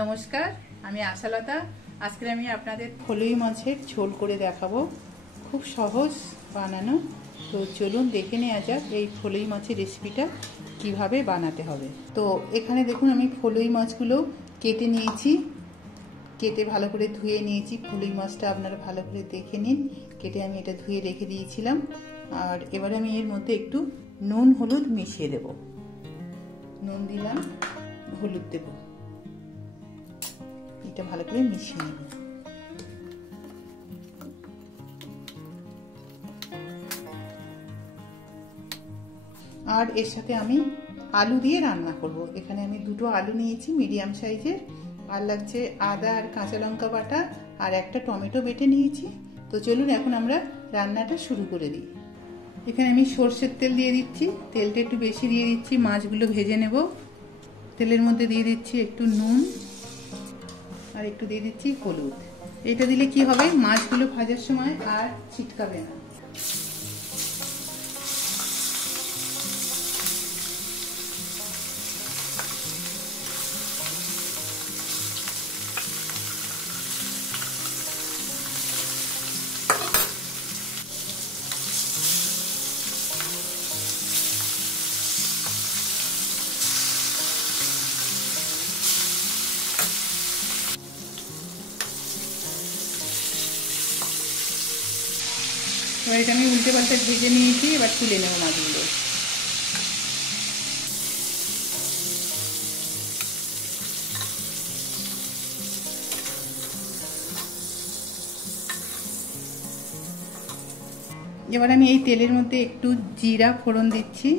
নমস্কার, আমি আশালতা। আজকে আমি আপনাদের ফলুই মাছের ঝোল করে দেখাবো। খুব সহজ বানানো। তো চলুন দেখে নেওয়া যাক এই ফলুই মাছের রেসিপিটা কিভাবে বানাতে হবে। তো এখানে দেখুন আমি ফলুই মাছগুলো কেটে নিয়েছি, কেটে ভালো করে ধুয়ে নিয়েছি। ফলুই মাছটা আপনারা ভালো করে দেখে নিন। কেটে আমি এটা ধুয়ে রেখে দিয়েছিলাম। আর এবারে আমি এর মধ্যে একটু নুন হলুদ মিশিয়ে দেব। নুন দিলাম, হলুদ দেব, এটা ভালো করে মিশিয়ে নেব। আর এর সাথে আমি আলু দিয়ে রান্না করব। এখানে আমি দুটো আলু নিয়েছি মিডিয়াম সাইজের, আর লাগছে আদা আর কাঁচা লঙ্কা বাটা, আর একটা টমেটো বেটে নিয়েছি। তো চলুন এখন আমরা রান্নাটা শুরু করে দিই। এখানে আমি সর্ষের তেল দিয়ে দিচ্ছি, তেলটা একটু বেশি দিয়ে দিচ্ছি। মাছগুলো ভেজে নেব। তেলের মধ্যে দিয়ে দিচ্ছি একটু নুন আর একটু দিয়ে দিচ্ছি হলুদ। এটা দিলে কি হবে, মাছগুলো ভাজার সময় আর ছিটকাবে না। এবার এটা আমি উল্টে পাল্টে ভেজে নিয়েছি, এবার তুলে নেব মাছগুলো। এবার আমি এই তেলের মধ্যে একটু জিরা ফোড়ন দিচ্ছি,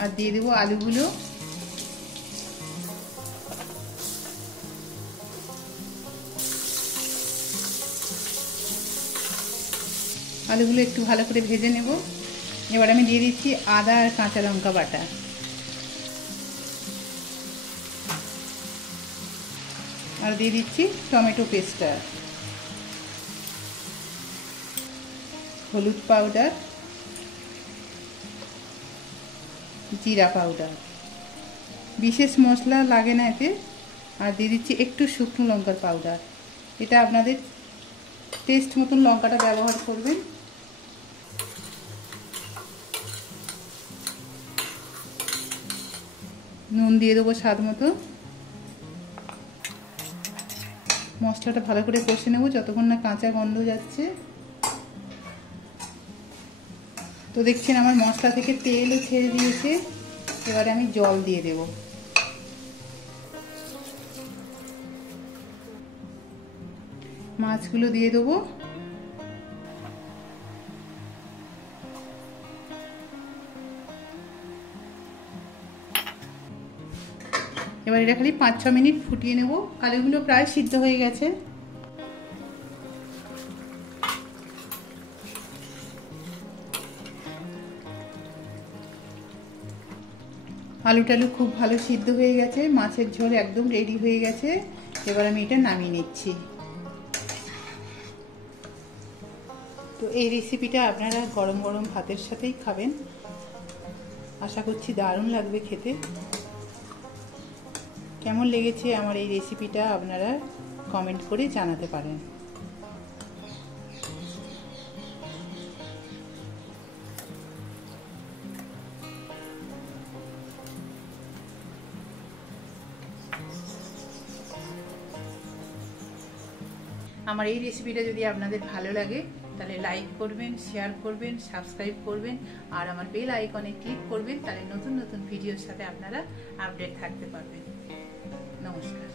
আর দিয়ে দেবো আলুগুলো। আলুগুলো একটু ভালো করে ভেজে নেব। এবার আমি দিয়ে দিচ্ছি আদা আর কাঁচা লঙ্কা বাটা, আর দিয়ে দিচ্ছি টমেটো পেস্টটা, হলুদ পাউডার, জিরা পাউডার। বিশেষ মশলা লাগে না এতে। আর দিয়ে দিচ্ছি একটু শুকনো লঙ্কার পাউডার। এটা আপনাদের টেস্ট মতন লঙ্কাটা ব্যবহার করবেন। নুন দিয়ে দেবো স্বাদ মতো। মশলাটা ভালো করে কষে নেব যতক্ষণ না কাঁচা গন্ধ যাচ্ছে। তো দেখছেন আমার মশলা থেকে তেলও ছেড়ে দিয়েছে। এবারে আমি জল দিয়ে দেব। মাছগুলো দিয়ে দেবো। এবার এটা খালি 5-6 মিনিট ফুটিয়ে নেব। আলুগুলো প্রায় সিদ্ধ হয়ে গেছে। আলু টালু খুব ভালো সিদ্ধ হয়ে গেছে, মাছের ঝোল একদম রেডি হয়ে গেছে। এবার আমি এটা নামিয়ে নিচ্ছি। তো এই রেসিপিটা আপনারা গরম গরম ভাতের সাথেই খাবেন। আশা করছি দারুণ লাগবে খেতে। কেমন লেগেছে আমার এই রেসিপিটা আপনারা কমেন্ট করে জানাতে পারেন। আমার এই রেসিপিটা যদি আপনাদের ভালো লাগে তাহলে লাইক করবেন, শেয়ার করবেন, সাবস্ক্রাইব করবেন, আর আমার বেল আইকনে ক্লিক করবেন। তাহলে নতুন নতুন ভিডিওর সাথে আপনারা আপডেট থাকতে পারবেন। নমস্কার।